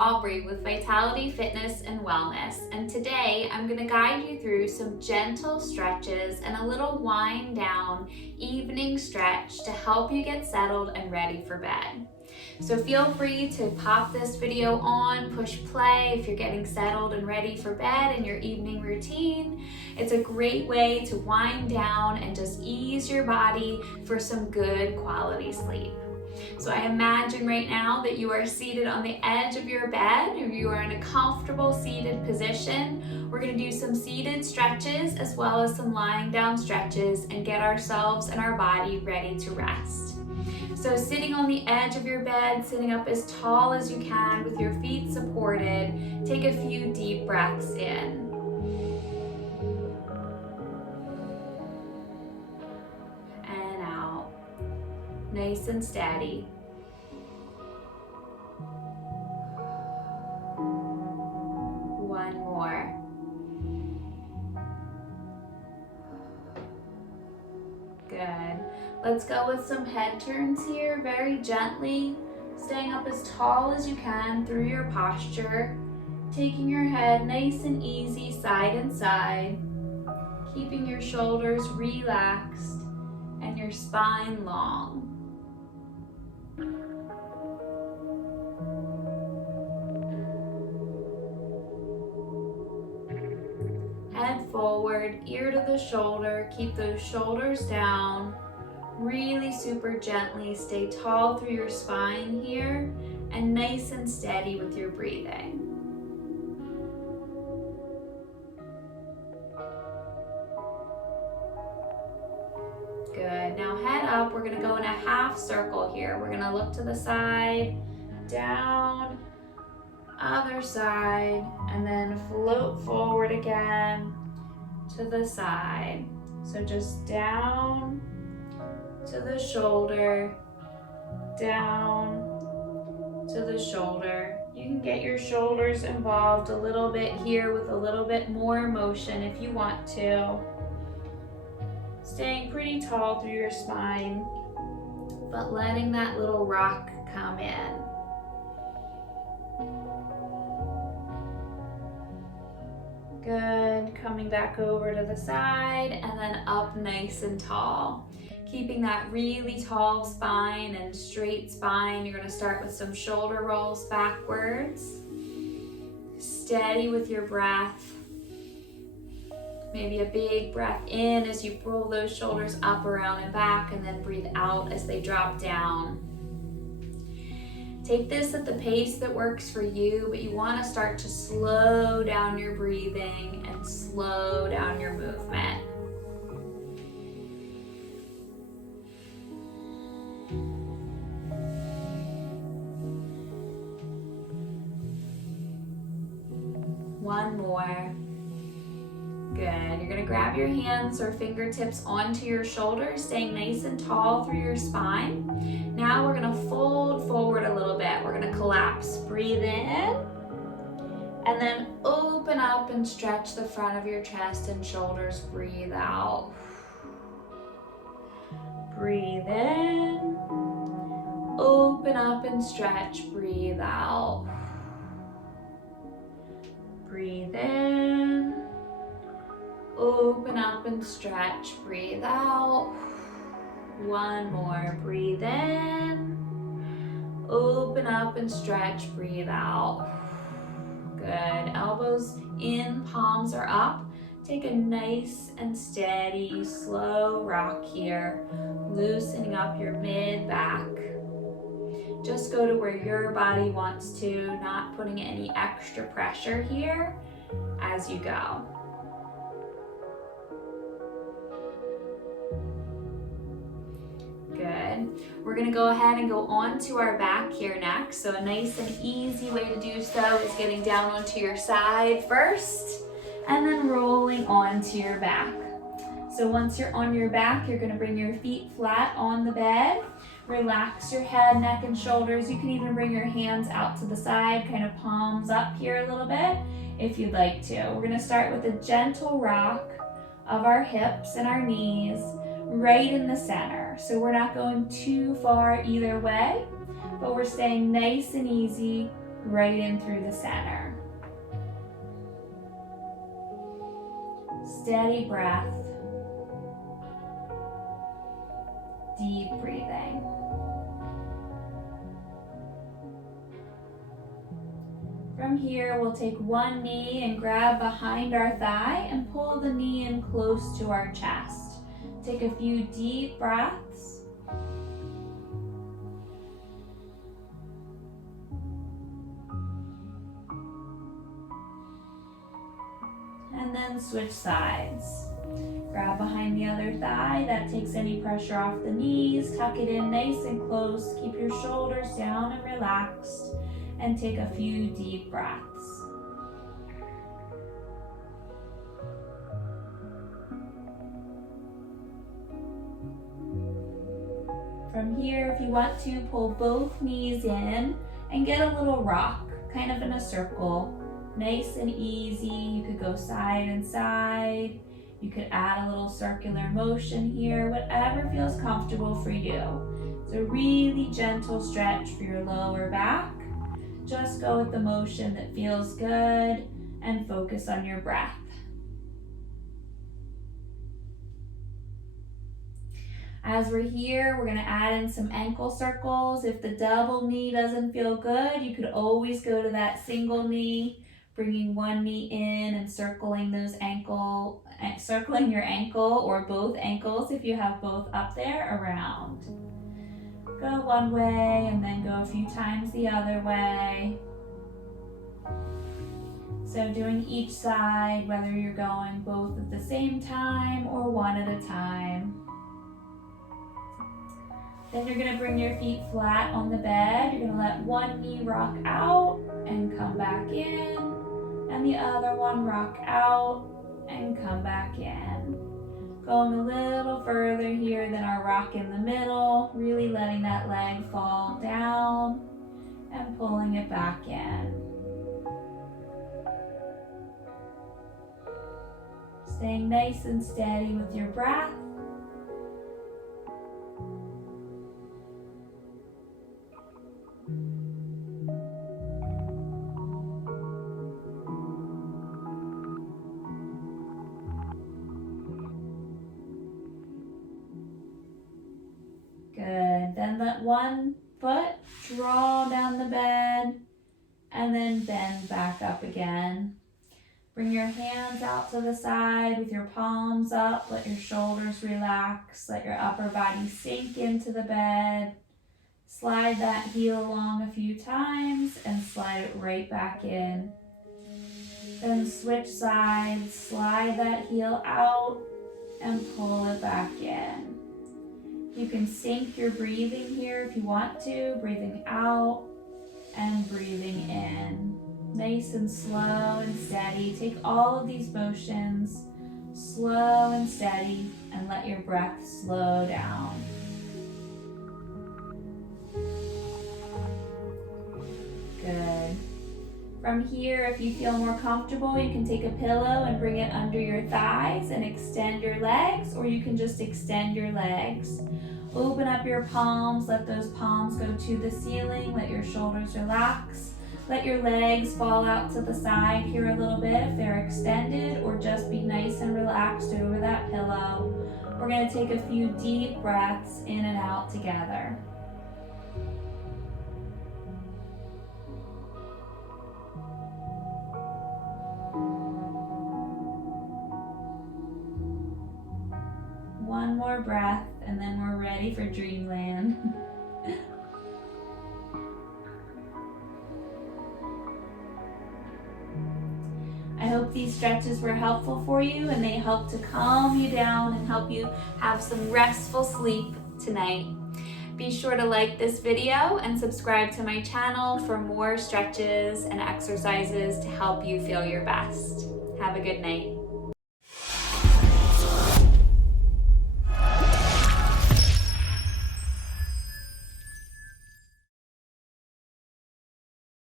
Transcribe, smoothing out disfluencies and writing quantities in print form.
Aubrey with Vitality Fitness and Wellness, and today I'm going to guide you through some gentle stretches and a little wind down evening stretch to help you get settled and ready for bed. So feel free to pop this video on, push play if you're getting settled and ready for bed in your evening routine. It's a great way to wind down and just ease your body for some good quality sleep. So I imagine right now that you are seated on the edge of your bed, or you are in a comfortable seated position. We're going to do some seated stretches as well as some lying down stretches and get ourselves and our body ready to rest. So sitting on the edge of your bed, sitting up as tall as you can with your feet supported, take a few deep breaths in. And out. Nice and steady. One more. Good. Let's go with some head turns here, very gently, staying up as tall as you can through your posture, taking your head nice and easy side and side, keeping your shoulders relaxed and your spine long. Head forward, ear to the shoulder, keep those shoulders down. Really super gently stay tall through your spine here and nice and steady with your breathing. Good. Now head up. We're going to go in a half circle here. We're going to look to the side, down, other side, and then float forward again to the side. So just down to the shoulder, down to the shoulder. You can get your shoulders involved a little bit here with a little bit more motion if you want to. Staying pretty tall through your spine, but letting that little rock come in. Good. Coming back over to the side and then up nice and tall. Keeping that really tall spine and straight spine. You're going to start with some shoulder rolls backwards. Steady with your breath. Maybe a big breath in as you roll those shoulders up, around, and back, and then breathe out as they drop down. Take this at the pace that works for you, but you want to start to slow down your breathing and slow down your movement. One more. Good. You're going to grab your hands or fingertips onto your shoulders, staying nice and tall through your spine. Now we're going to fold forward a little bit. We're going to collapse. Breathe in, and then open up and stretch the front of your chest and shoulders. Breathe out. Breathe in, open up and stretch. Breathe out. Breathe in, open up and stretch. Breathe out. One more. Breathe in, open up and stretch. Breathe out. Good. Elbows in, palms are up. Take a nice and steady, slow rock here, loosening up your mid-back. Just go to where your body wants to, not putting any extra pressure here as you go. Good. We're going to go ahead and go onto our back here next. So a nice and easy way to do so is getting down onto your side first and then rolling onto your back. So once you're on your back, you're going to bring your feet flat on the bed. Relax your head, neck, and shoulders. You can even bring your hands out to the side, kind of palms up here a little bit if you'd like to. We're going to start with a gentle rock of our hips and our knees right in the center. So we're not going too far either way, but we're staying nice and easy right in through the center. Steady breath. Deep breathing. From here, we'll take one knee and grab behind our thigh and pull the knee in close to our chest. Take a few deep breaths. And then switch sides. Grab behind the other thigh. That takes any pressure off the knees. Tuck it in nice and close. Keep your shoulders down and relaxed. And take a few deep breaths. From here, if you want to, pull both knees in and get a little rock, kind of in a circle. Nice and easy. You could go side and side. You could add a little circular motion here, whatever feels comfortable for you. It's a really gentle stretch for your lower back. Just go with the motion that feels good and focus on your breath. As we're here, we're going to add in some ankle circles. If the double knee doesn't feel good, you could always go to that single knee, bringing one knee in and circling your ankle or both ankles if you have both up there around. Go one way and then go a few times the other way. So doing each side, whether you're going both at the same time or one at a time. Then you're going to bring your feet flat on the bed. You're going to let one knee rock out and come back in, and the other one rock out and come back in. Going a little further here than our rock in the middle, really letting that leg fall down and pulling it back in. Staying nice and steady with your breath. Good. Then let one foot draw down the bed and then bend back up again. Bring your hands out to the side with your palms up. Let your shoulders relax. Let your upper body sink into the bed. Slide that heel along a few times and slide it right back in. Then switch sides. Slide that heel out and pull it back in. You can sync your breathing here if you want to, breathing out and breathing in. Nice and slow and steady. Take all of these motions slow and steady and let your breath slow down. Good. From here, if you feel more comfortable, you can take a pillow and bring it under your thighs and extend your legs, or you can just extend your legs. Open up your palms, let those palms go to the ceiling, let your shoulders relax. Let your legs fall out to the side here a little bit if they're extended, or just be nice and relaxed over that pillow. We're going to take a few deep breaths in and out together. One more breath and then we're ready for dreamland. I hope these stretches were helpful for you and they help to calm you down and help you have some restful sleep tonight. Be sure to like this video and subscribe to my channel for more stretches and exercises to help you feel your best. Have a good night.